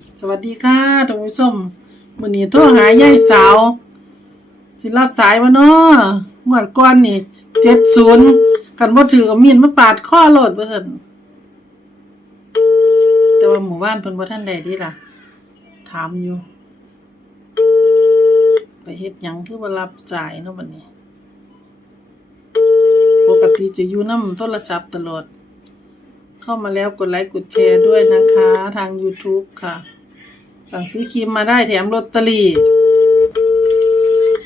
สวัสดีค่ะท่านผู้ชมมื้อนี้โทรหายายสาว สิรับสายบ่เนาะงวดก่อนนี่70กันบ่ถือกับมีดมาปาดคอโลดว่าซั่นแต่ว่าหมู่บ้านเพิ่นบ่ทันได้ดีล่ะ ถามอยู่ ไปเฮ็ดหยังคือบ่รับสายเนาะบัดนี้ ปกติจะอยู่นำโทรศัพท์ตลอด เข้ามาแล้วกดไลค์กดแชร์ด้วยนะคะ ทาง YouTube ค่ะ สั่งซื้อครีมมาได้แถมลอตเตอรี่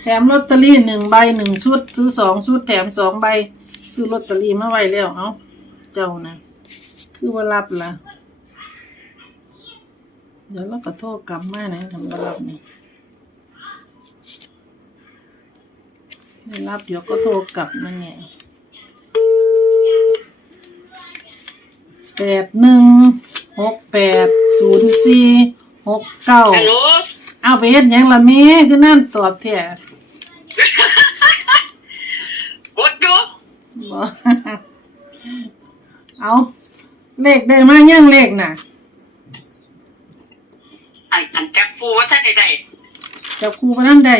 แถมลอตเตอรี่หนึ่งใบหนึ่งชุด ซื้อสองชุดแถมสองใบ ซื้อลอตเตอรี่มาไว้แล้วเอ้าเจ้านะ คือว่ารับละเดี๋ยวเราก็โทษกลับมานะทำว่ารับนี่ไม่รับเดี๋ยวก็โทรกลับนั่นไง แปดหนึ่งหกแปดศูนย์สี่หกเก้าฮัลโหลเอาไปเฮ็ดหยังล่ะแม่คือนั่นตอบแท้กดอยู่บ่เอาเลขได้มายังเลขน่ะอันอันจับปูว่าท่านใดจับคู่บ่ทันได้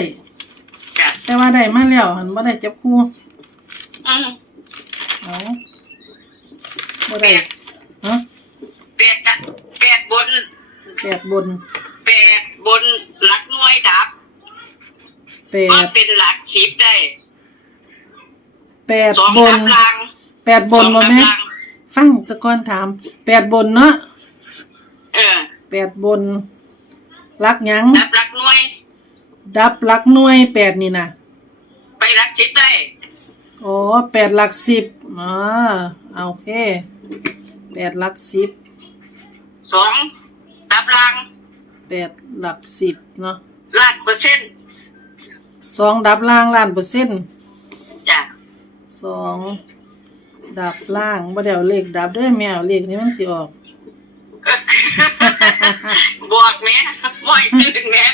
ๆจ้ะแต่ว่าได้มาแล้วหันบ่ได้จับคู่อืมเอาบ่แปได้ด ฮะ แปดอะแปดบน แปดบนแปดบนหลักหน่วยดับแปก็ดเป็นหลักสิบได้แปดสองบน ดับล่างแปดบนสองบ่ดัแม่ล่างฟังจะก่อนถามแปดบนเนาะเออแปดบนรักหยังดับหลักหน่วย ดับหลักหน่วยแปดนี่นะไปหลักสิบได้อ๋อแปดหลักสิบอ๋อเอาโอเคแปดหลักสิบสองดับล่างแปดหลักสิบเนาะล้านเปอร์เซ็นต์สองดับล่างล้านเปอร์เซ็นต์จ้ะสองดับล่างบ่ได้เอาเลขดับเด้วยแมวเลขนี้มันสิออก บอกแม่บ่อยตื่นแม่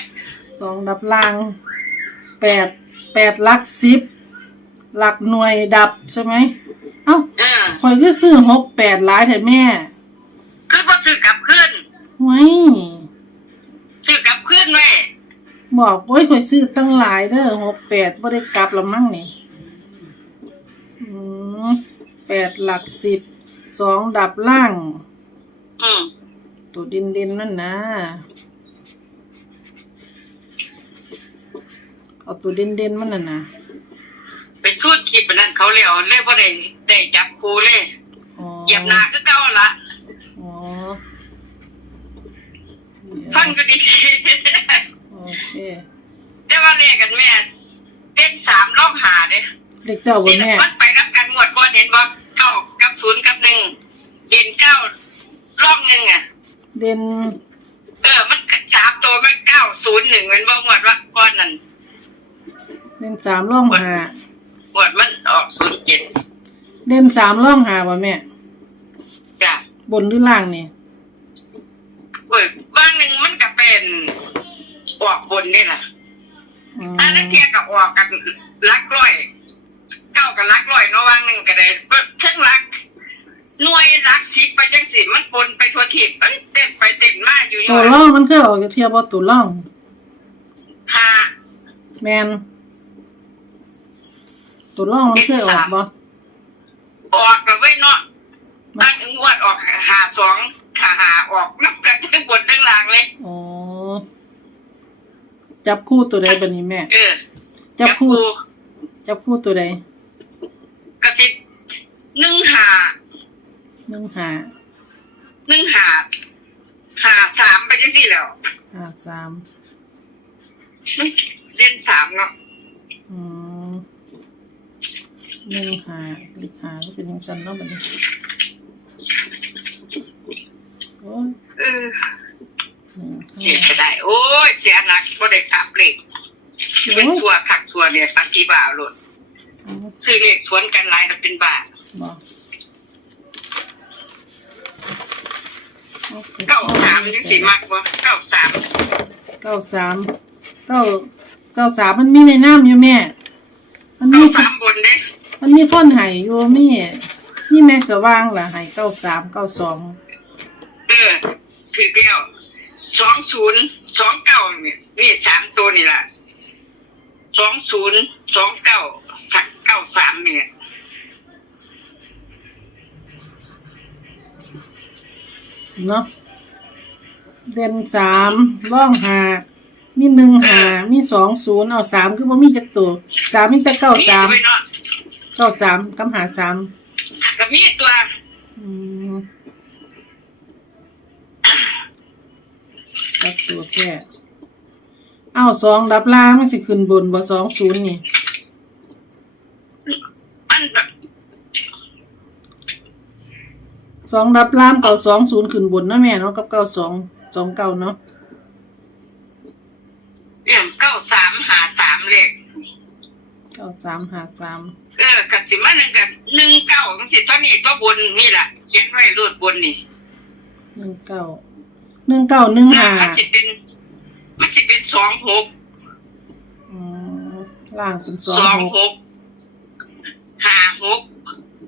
สองดับล่างแปดแปดหลักสิบหลักหน่วยดับใช่ไหมเอ้าเออคอยก็ซื้อหกแปดหลายแท้แม่ คือพอซื้อกลับขึ้น ไว้ ซื้อกลับขึ้นไว้บอกโอ้ยคอยซื้อตั้งหลายเด้อหกแปดบ่ได้กลับละมั้งนี่อืมแปดหลักสิบสองดับล่าง อืมตัวดินดินๆนั่นนะเอาตัวดินดินๆมันน่ะนะไปสู้คลิปอันนั้นเขาเรียกเรียกว่าได้ได้จับครูเลยอ๋อเหยียบหนาคือเก่าละ อ๋อ เดี๋ยวฟังก็ดีโอเคแต่ว่าเรียกกันแม่เป็นสามรอบหาเด้เด็กเจ้าบ่นี่แม่มันไปรับกันหมดก่อนเห็นบ่เก้ากับศูนย์กับหนึ่งเด่นเก้ารอบหนึ่งอะ เด่นเออมันสามตัวมันเก้าศูนย์หนึ่งมันบ่หมดว่าก้อนนั้นเด่นสามร่องหาหมดมันออกศูนย์เจ็ดเด่นสามร่องหาบ่แม่จ้ะบนหรือล่างนี่ เว้ยบ้านหนึ่งมันก็เป็นออกบนนี่แหละอืมอันนั้นเทียกับออกกันลักร้อย เก้ากับลักร้อยเนาะว่างหนึ่งก็ได้เทั้งลักหน่วยลักสิบไปจังสิมันปนไปทั่วทิศมันเต้นไปเต้นมาอยู่อตัยู่วร่องมันเคยออกอยู่เทียบบ่ตัวร่องหาแมนตัวร่องมันเคยออกบ่ออกกันไว้เนาะตั้งงวดออกหาสองขาหาออกนับ อ๋อจับคู่ตัวใดบัดนี้แม่ เออจับคู่กูจับคู่ตัวใดกระติดหนึ่งหาหนึ่งหาหนึ่งหาหาสามไปจังสิแล้วห้าสามเล่นสามเนาะอืมหนึ่งหาเลขหาก็เป็นยังสันเนาะบัดนี้โอ้ยเออหนึ่ง เสียห้าจะได้ โอ้ยเสียหนักก็ได้กลับเลขเป็นทัวผักทัวเนี่ยปักกี่บาทหลดซื้อเลขสวนกันหลายแล้วเป็นบาทบอกเก้าสามจังสิมากกว่าเก้าสามเก้าสามเก้าเก้าสามมันมีในน้ำอยู่แม่ มันเก้ามีสามบนเด้มันมีคนไห้อยู่มีมีแม่สว่างล่ะไห้เก้าสามเก้าสองเออถือเดียว สองศูนย์สองเก้านี่นี่สามตัวนี่แหละสองศูนย์สองเก้าเก้าสามเนี่ยเนาะเด่นสามร่องหามีหนึ่งหามีสองศูนย์เอาสามคือว่ามีจักตัวสามมีแต่เก้านี่สามไปเนาะเก้าสามกำหาสามก็มีตัวอืม จักตัวแค่เอาสองดับล่างมันสิขึ้นบนบ่สองศูนย์นี่มันแบบสองดับล่างเก้าสองศูนย์ขึ้นบนนะแม่เนาะกับเก้าสองสองเก้าเนาะเรื่องเก้าสามหาสามเลขเก้าสามหาสามเออกับสิมาหนึ่งกับหนึ่งเก้าสิตัวนี้ตัวบนนี่แหละเขียนไว้รูดบนนี่หนึ่งเก้า หนึ่งเก้าหนึ่งล่าหางมันสิเป็น มันสิเป็นสองหกอืมล่างเป็นสอสงองหหกกห้าหก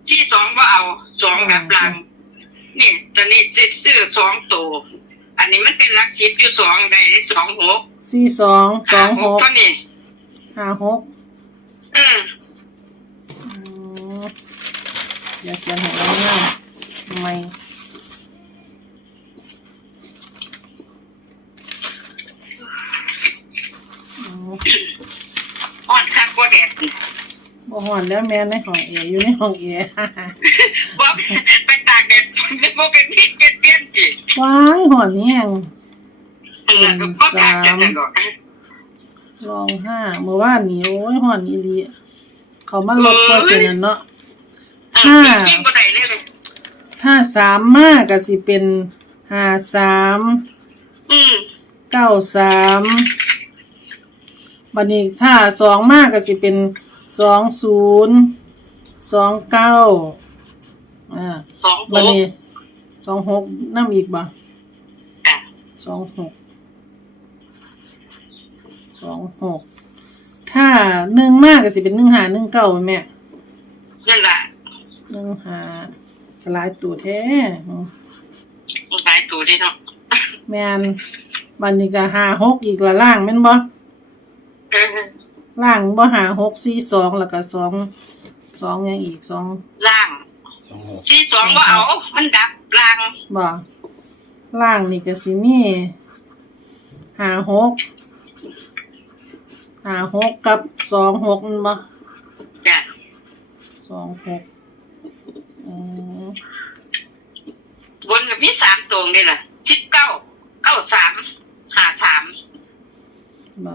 ที่สองว่าเอาสองกับหลัง นี่ ตอนนี้จะซื้อสองตัวอันนี้มันเป็นหลักสิบอยู่สองได้สองหกสี่สองสองหกตัวนี้ห้าหกอืมอืมอยากเขียนให้เราง่ายทำไม อืมอ่อนคักบ่แดดบ่หอนแล้วแม่ในห้องเออยู่ในห้องเอว่าไปตากแดดนึกว่าเป็นพิษเป็นเปี้ยนจิว้ายหอนแห้งก็ตากจะสนุกลองห้าเมื่อวานนี้โอ้ยหอนอีหลีเขามาลดตัวเสียนั่นเนาะอ่าพิษบ่ได้เลยถ้าสามมากก็สิเป็นห้าสามอืมเก้าสาม บัดนี้ถ้าสองมากก็สิเป็นสองศูนย์สองเก้าอ่าสองหบัดกนี้สองหกน้ำอีกบ่อะสองหกสองหกถ้าหนึ่งมากก็สิเป็นหนึ่งหาหนึ่งเก้าแม่นั่นแหละหนึ่งหาก็หลายตัวแท้อืมหลายตัวดิเนาะแม่นบัดนี้ก็หาหกอีกละล่างแม่นบ่เออ ล่างบ่หาหกสี่สองแล้วก็สองสองหยังอีกสองล่างสองหกที่สองว่าเอา มันดับล่างบ่ล่างนี่ก็สิมีหาหกหาหกกับสองหกแม่นบ่จ้ะสองหกอืมบนกับมีสามตัวนี่แหละชิดเก้าเก้าสามหาสามบ่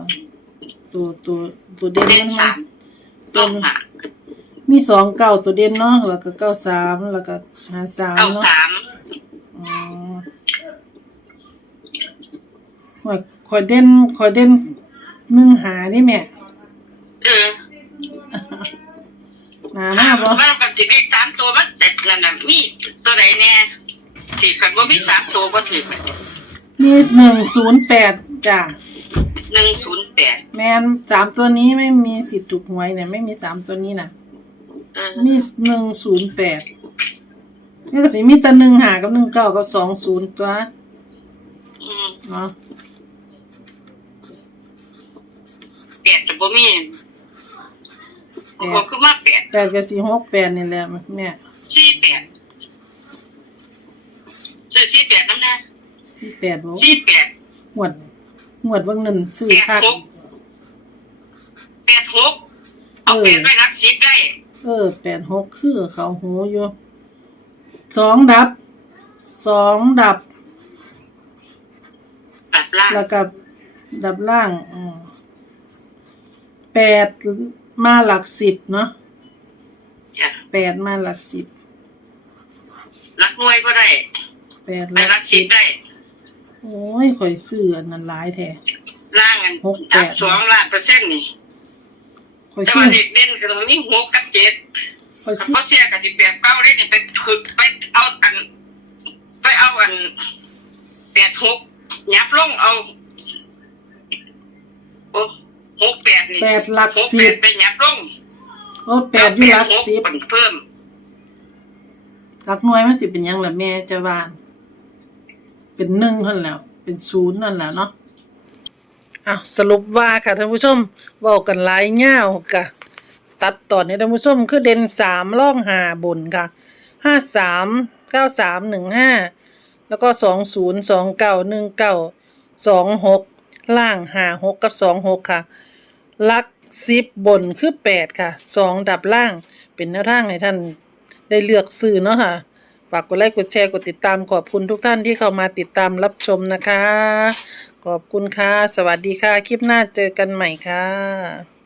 ตัวตัวตัวเด่นเล่นมันสามามต้องหามีสองเก้าตัวเด่นเนาะแล้วก็เก้าสามแล้วก็หาสามเก้าเนาะสามอืมข่อยข่อยเด่นข่อยเด่นหนึ่งหานี่แม่เออหนาหน้าบ่มันกับสิบสามตัวมันแต่นั่นน่ะมีตัวไหนแน่สี่คันว่ามีสามตัวก็ถือมีหนึ่งศูนย์แปดจ้ะ หนึ่งศูนย์แปดแมนสามตัวนี้ไม่มีสิทธิ์ถูกหวยเนี่ยไม่มีสามตัวนี้นะเออมีหนึ่งศูนย์แปดนี่ก็สิมีแต่หนึ่งหากับหนึ่งเก้ากับสองศูนย์ตัวอืมเนาะแปดแต่บ่มีโอ้โหคือมาแปดแปดกับสี่หกแปดนี่แหละแม่สี่แปดซื้อสี่แปดนั่นนะสี่แปดโอ้สี่แปดหวด หวดเบางเงินซื้อแปดคักหกแปดหกเอาเออแปดไว้รับสิบได้ เออแปดหกคือเขาหูอยู่สองดับสองดับ ตัดล่าง แล้วก็ดับล่างอืมแปดมาหลักสิบเนาะจ้ะ แปดมาหลักสิบรักหน่วยก็ได้แปดหไปลักรักสิสิบบได้ โอ้ยข่อยซื้ออันนั้นหลายแท้ ล่างกันหกแปดดับสองล้านเปอร์เซ็นต์นี่ข่อยแต่ซื้อว่าเด็กเด่นก็ต้องมีหกกับเจ็ดข่อยถ้าซื้อเขาเสียกับสิบแปดเก้าได้เนี่ยไปถึกไปเอาอัน ไปเอาอันแปดหกยับลงเอาโอ้หกแปดนี่แปดหลักหกสิแปบดไปยับลงโอ้แปดอยู่หลักสิบเพิ่มเพิ่มหลักหน่วยมันสิเป็นหยังล่ะแม่เจะว่า เป็นหนึ่งนั้นแหล้วเป็นศูนย์นั่นแหละเนาะอะสรุปว่าค่ะท่านผู้ชมเว้ากันหลายเง่าวค่ะ ตัดต่อในท่านผู้ชมคือเด่นสามล่องหาบนค่ะห้าสามเก้าสามหนึ่งห้าแล้วก็สองศูนย์สองเก้าหนึ่งเก้าสองหกล่างหาหกกับสองหกค่ะลักซิบบนคือแปดค่ะสองดับล่างเป็นแนวทางให้ท่านได้เลือกซื้อเนาะค่ะ ฝากกดไลค์กดแชร์กดติดตามขอบคุณทุกท่านที่เข้ามาติดตามรับชมนะคะ ขอบคุณค่ะ สวัสดีค่ะ คลิปหน้าเจอกันใหม่ค่ะ